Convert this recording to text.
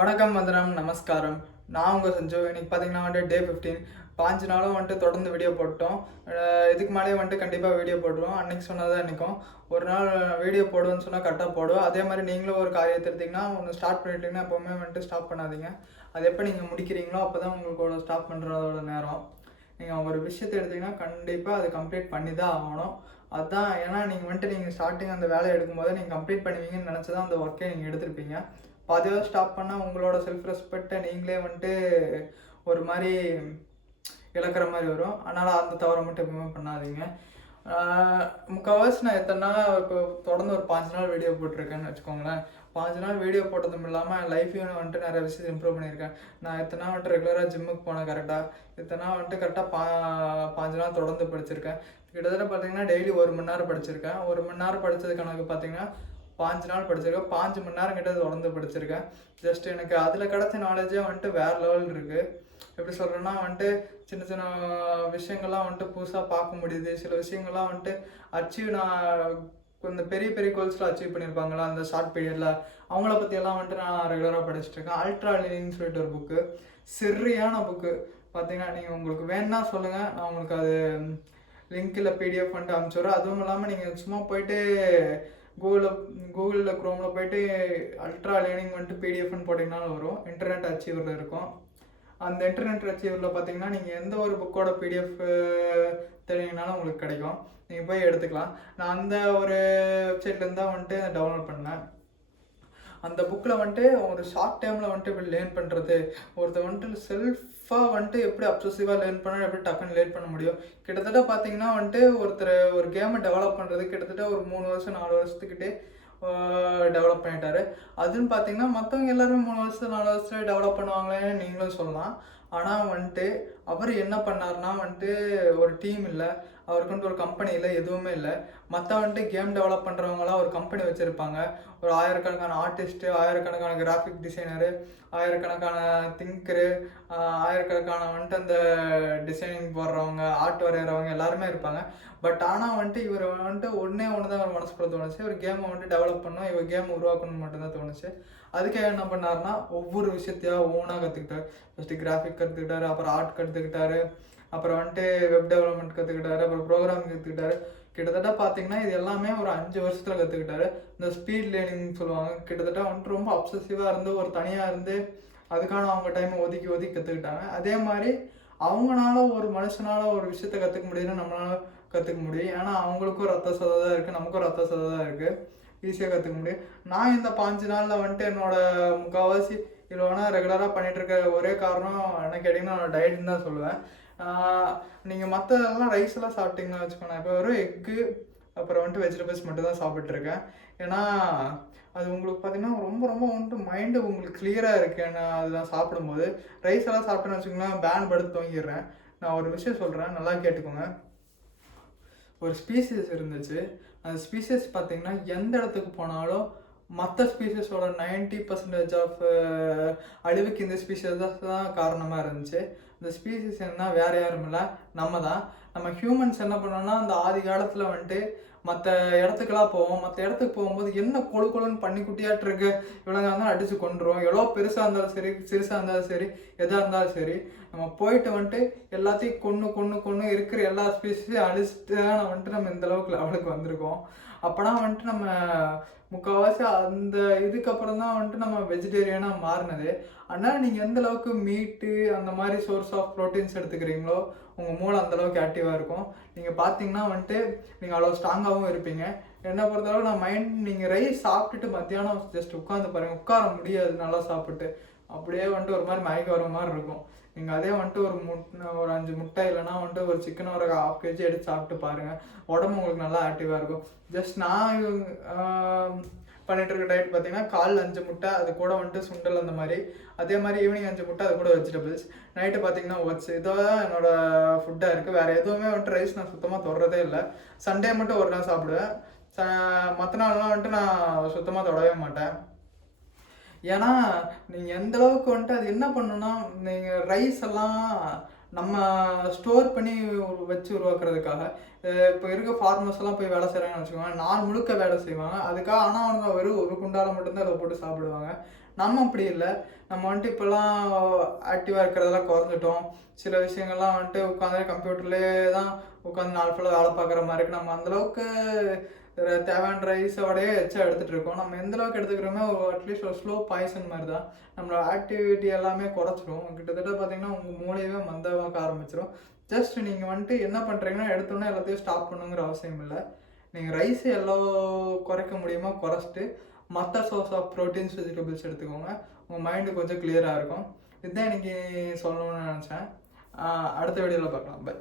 வணக்கம், வந்தனம், நமஸ்காரம். நான் உங்கள் சஞ்சு. இன்னைக்கு பார்த்தீங்கன்னா டே 15. 5 நாளும் தொடர்ந்து வீடியோ போட்டோம். இதுக்கு மேலேயே கண்டிப்பாக வீடியோ போடுவோம். அன்னைக்கு சொன்னதான் இன்றைக்கும் ஒரு நாள் வீடியோ போடுவேன்னு சொன்னால் கரெக்டாக போடுவோம். அதே மாதிரி நீங்களும் ஒரு காரியத்தை எடுத்திங்கன்னா ஒன்று ஸ்டார்ட் பண்ணிட்டீங்கன்னா எப்போவுமே ஸ்டாப் பண்ணாதீங்க. அது எப்போ நீங்கள் முடிக்கிறீங்களோ அப்போ தான் உங்களுக்கு ஸ்டாப் பண்ணுறதோட நேரம். நீங்கள் ஒரு விஷயத்தை எடுத்திங்கன்னா கண்டிப்பாக அதை கம்ப்ளீட் பண்ணி தான் ஆகணும். அதுதான் ஏன்னா நீங்கள் ஸ்டார்டிங் அந்த வேலையை எடுக்கும்போது நீங்கள் கம்ப்ளீட் பண்ணுவீங்கன்னு நினச்சி தான் அந்த ஒர்க்கை நீங்கள் எடுத்திருப்பீங்க. பாதியாக ஸ்டாப் பண்ணால் உங்களோட செல்ஃப் ரெஸ்பெக்டை நீங்களே ஒரு மாதிரி இழக்கிற மாதிரி வரும். அதனால் அந்த தவறை மட்டும் எப்பவுமே பண்ணாதீங்க. முக்கால்வாசி நான் எத்தனை நாள் இப்போ தொடர்ந்து ஒரு 5 நாள் வீடியோ போட்டிருக்கேன்னு வச்சுக்கோங்களேன். 5 நாள் வீடியோ போட்டதும் இல்லாமல் என் லைஃப்பையும் நிறைய விஷயத்தை இம்ப்ரூவ் பண்ணியிருக்கேன். நான் எத்தனை நாள் ரெகுலராக ஜிம்முக்கு போனேன் கரெக்டாக. எத்தனை நாள் கரெக்டாக 5 நாள் தொடர்ந்து படிச்சிருக்கேன். கிட்டத்தட்ட பார்த்தீங்கன்னா டெய்லி 1 மணி நேரம் படிச்சிருக்கேன். 1 மணி நேரம் படித்தது கணக்கு பார்த்தீங்கன்னா 5 நாள் படிச்சிருக்கேன். 5 மணி நேரம் கிட்ட தொடர்ந்து படிச்சிருக்கேன். ஜஸ்ட் எனக்கு அதில் கிடச்ச நாலேஜே வேறு லெவல் இருக்குது. எப்படி சொல்கிறேன்னா சின்ன சின்ன விஷயங்கள்லாம் புதுசாக பார்க்க முடியுது. சில விஷயங்கள்லாம் அச்சீவ் நான் கொஞ்சம் பெரிய பெரிய கோல்ஸ்லாம் அச்சீவ் பண்ணியிருப்பாங்களா அந்த ஷார்ட் பீரியடில், அவங்கள பற்றியெல்லாம் நான் ரெகுலராக படிச்சுட்ருக்கேன். அல்ட்ரா லிவிங்னு சொல்லிட்டு ஒரு புக்கு, சரியான புக்கு. பார்த்தீங்கன்னா நீங்கள் உங்களுக்கு வேணுன்னா சொல்லுங்கள், நான் உங்களுக்கு அது லிங்க்கில் பிடிஎஃப் அனுப்பிச்சுடுறேன். அதுவும் இல்லாமல் நீங்கள் சும்மா போயிட்டு கூகுளில் க்ரோமில் போய்ட்டு அல்ட்ரா லேர்னிங் பிடிஎஃப்னு போட்டிங்கனாலும் வரும். இன்டர்நெட் அச்சீவரில் இருக்கும். அந்த இன்டர்நெட் அச்சீவரில் பார்த்தீங்கன்னா நீங்கள் எந்த ஒரு புக்கோட பிடிஎஃப் தெரியுங்கனாலும் உங்களுக்கு கிடைக்கும். நீங்கள் போய் எடுத்துக்கலாம். நான் அந்த ஒரு வெப்சைட்லேருந்து தான் டவுன்லோட் பண்ணேன். அந்த புக்கில் ஒரு ஷார்ட் டைமில் இப்படி லேர்ன் பண்ணுறது, ஒருத்தர் செல்ஃபாக எப்படி அப்சசிவாக லேர்ன் பண்ணால் எப்படி டக்குன்னு லேர்ன் பண்ண முடியும். கிட்டத்தட்ட பார்த்தீங்கன்னா ஒருத்தர் ஒரு கேமை டெவலப் பண்ணுறது கிட்டத்தட்ட ஒரு 3 வருஷம் 4 வருஷத்துக்கிட்டே டெவலப் பண்ணிட்டாரு. அதுன்னு பார்த்தீங்கன்னா மற்றவங்க எல்லாருமே 3 வருஷம் 4 வருஷத்துல டெவலப் பண்ணுவாங்களேன்னு நீங்களும் சொல்லலாம். ஆனால் அவர் என்ன பண்ணார்னா ஒரு டீம் இல்லை, அவருக்கு ஒரு கம்பெனி இல்லை, எதுவுமே இல்லை. மற்ற கேம் டெவலப் பண்ணுறவங்களாம் ஒரு கம்பெனி வச்சுருப்பாங்க. ஒரு ஆயிரக்கணக்கான ஆர்டிஸ்ட்டு, ஆயிரக்கணக்கான கிராஃபிக் டிசைனரு, ஆயிரக்கணக்கான திங்கரு, ஆயிரக்கணக்கான அந்த டிசைனிங் போடுறவங்க, ஆர்ட் வரைகிறவங்க எல்லாருமே இருப்பாங்க. பட் ஆனால் இவர் ஒன்றே ஒன்று தான் அவர் மனசுக்குள்ள தோணுச்சு. ஒரு கேமை டெவலப் பண்ணோம், இவர் கேம் உருவாக்கணும்னு மட்டும்தான் தோணுச்சு. அதுக்காக என்ன பண்ணாருன்னா ஒவ்வொரு விஷயத்தையாக ஓனாக கற்றுக்கிட்டார். ஃபஸ்ட்டு கிராஃபிக் கற்றுக்கிட்டாரு, அப்புறம் ஆர்ட் கற்றுக்கிட்டாரு, அப்புறம் வெப் டெவலப்மெண்ட் கற்றுக்கிட்டாரு, அப்புறம் ப்ரோக்ராமிங் கற்றுக்கிட்டாரு. கிட்டத்தட்ட பார்த்தீங்கன்னா இது எல்லாமே ஒரு 5 வருஷத்தில் கற்றுக்கிட்டாரு. இந்த ஸ்பீட் லேர்னிங் சொல்லுவாங்க. கிட்டத்தட்ட ரொம்ப அப்சசிவாக இருந்து ஒரு தனியாக இருந்து அதுக்கான அவங்க டைமை ஒதுக்கி ஒதுக்கி கற்றுக்கிட்டாங்க. அதே மாதிரி அவங்களால ஒரு மனுஷனால ஒரு விஷயத்த கற்றுக்க முடியுதுன்னு நம்மளால கற்றுக்க முடியும். ஏன்னா அவங்களுக்கும் ரத்த சதை தான் இருக்குது, நமக்கும் ரத்த சதை தான் இருக்குது. ஈஸியாக கற்றுக்க முடியும். நான் இந்த 5 நாளில் என்னோட முக்கால்வாசி இவ்வளோனா ரெகுலராக பண்ணிகிட்ருக்க ஒரே காரணம் என்ன கேட்டிங்கன்னா நான் டயட்னு தான் சொல்லுவேன். நீங்கள் மற்றதெல்லாம் ரைஸ் எல்லாம் சாப்பிட்டீங்கன்னு வச்சுக்கோங்க. இப்போ வெறும் எக்கு அப்புறம் வெஜிடபிள்ஸ் மட்டும் தான் சாப்பிட்ருக்கேன். ஏன்னா அது உங்களுக்கு பார்த்தீங்கன்னா ரொம்ப ரொம்ப மைண்டு உங்களுக்கு கிளியராக இருக்குது. நான் அதெல்லாம் சாப்பிடும்போது ரைஸ் எல்லாம் சாப்பிட்டேன்னு வச்சுக்கோங்களேன், பேன் படுத்து தூங்கிடுறேன். நான் ஒரு விஷயம் சொல்கிறேன், நல்லா கேட்டுக்கோங்க. ஒரு ஸ்பீசிஸ் இருந்துச்சு. அந்த ஸ்பீசிஸ் பார்த்தீங்கன்னா எந்த இடத்துக்கு போனாலும் மற்ற ஸ்பீஷஸோட 90% ஆஃப் அழிவுக்கு இந்த ஸ்பீஷஸ் தான் காரணமாக இருந்துச்சு. இந்த ஸ்பீசிஸ் என்ன வேறு யாரும் இல்லை, நம்ம தான். நம்ம ஹியூமன்ஸ் என்ன பண்ணோம்னா அந்த ஆதி காலத்தில் மற்ற இடத்துக்கெல்லாம் போவோம். மற்ற இடத்துக்கு போகும்போது என்ன கொழுன்னு பன்னிக்குட்டியாட்டு இருக்கு இவங்க தான் அடித்து கொண்டுருவோம். எவ்வளோ பெருசாக இருந்தாலும் சரி, சிறுசாக இருந்தாலும் சரி, எதாக இருந்தாலும் சரி, நம்ம போயிட்டு எல்லாத்தையும் கொன்று இருக்கிற எல்லா ஸ்பீஷஸையும் அழிச்சிட்டு தான் நம்ம இந்த அளவுக்கு லெவலுக்கு வந்திருக்கோம். அப்போனா நம்ம முக்கால்வாசி அந்த இதுக்கப்புறம் தான் நம்ம வெஜிடேரியனாக மாறினது. அதனால் நீங்கள் எந்த அளவுக்கு மீட்டு அந்த மாதிரி சோர்ஸ் ஆஃப் ப்ரோட்டீன்ஸ் எடுத்துக்கிறீங்களோ உங்கள் மூளை அந்தளவுக்கு ஆக்டிவாக இருக்கும். நீங்கள் பார்த்தீங்கன்னா நீங்கள் அவ்வளோ ஸ்ட்ராங்காகவும் இருப்பீங்க. என்னை பொறுத்தளவு நான் மைண்ட் நீங்கள் ரைஸ் சாப்பிட்டுட்டு மத்தியானம் ஜஸ்ட் உட்காந்து பாருங்கள், உட்கார முடியாது நல்லா சாப்பிட்டு. அப்படியே ஒரு மாதிரி மயக்கம் வர மாதிரி இருக்கும். நீங்கள் அதே ஒரு 5 முட்டை இல்லைனா ஒரு சிக்கன் ஒரு 1/2 kg எடுத்து சாப்பிட்டு பாருங்கள், உடம்பு உங்களுக்கு நல்லா ஆக்டிவாக இருக்கும். ஜஸ்ட் நான் பண்ணிகிட்டு இருக்க டயட் பார்த்தீங்கன்னா காலைல 5 முட்டை, அது கூட சுண்டல் அந்த மாதிரி. அதே மாதிரி ஈவினிங் 5 முட்டை, அது கூட வெஜிடபிள்ஸ். நைட்டு பார்த்தீங்கன்னா ஓட்ஸ். இதுதான் என்னோடய ஃபுட்டாக இருக்குது. வேறு எதுவுமே ரைஸ் நான் சுத்தமாக தொடரதே இல்லை. சண்டே மட்டும் ஒரு நாள் சாப்பிடுவேன். மற்ற நாள்லாம் நான் சுத்தமாக தொடவே மாட்டேன். ஏன்னா நீங்கள் எந்த அளவுக்கு அது என்ன பண்ணணும்னா நீங்கள் ரைஸ் எல்லாம் நம்ம ஸ்டோர் பண்ணி வச்சு உருவாக்குறதுக்காக. இப்போ இருக்க ஃபார்மர்ஸ் எல்லாம் போய் வேலை செய்கிறாங்கன்னு வச்சுக்கோங்க, நாள் முழுக்க வேலை செய்வாங்க. அதுக்காக ஆனால் அவங்க வெறும் ஒரு குண்டால மட்டும்தான் அதை போட்டு சாப்பிடுவாங்க. நம்ம அப்படி இல்லை. நம்ம வந்துட்டு இப்போல்லாம் ஆக்டிவாக இருக்கிறதெல்லாம் குறைஞ்சிட்டோம். சில விஷயங்கள்லாம் வந்துட்டு உட்காந்து கம்ப்யூட்டர்லேயே தான் உட்காந்து நாள் ஃபுல்லாக வேலை பார்க்குற மாதிரி இருக்குது. நம்ம அந்தளவுக்கு தேவையான ரைஸோடையே எச்சா எடுத்துகிட்டு இருக்கோம். நம்ம எந்த அளவுக்கு எடுத்துக்கிறோமோ அட்லீஸ்ட் ஒரு ஸ்லோ பாய்சன் மாதிரி தான். நம்மளோட ஆக்டிவிட்டி எல்லாமே குறைச்சிரும். கிட்டத்தட்ட பார்த்தீங்கன்னா உங்கள் மூளையவே மந்தமாக்க ஆரம்பிச்சிடும். ஜஸ்ட் நீங்கள் வந்துட்டு என்ன பண்ணுறீங்கன்னா எடுத்தோன்னே எல்லாத்தையும் ஸ்டாப் பண்ணுங்கிற அவசியம் இல்லை. நீங்கள் ரைஸ் எவ்வளோ குறைக்க முடியுமோ குறைச்சிட்டு மற்ற சோர்ஸ் ஆஃப் ப்ரோட்டீன்ஸ் வெஜிடபிள்ஸ் எடுத்துக்கோங்க. உங்கள் மைண்டு கொஞ்சம் கிளியராக இருக்கும். இதுதான் இன்றைக்கி சொல்லணும்னு நினச்சேன். அடுத்த வீடியோவில் பார்க்கலாம். பை.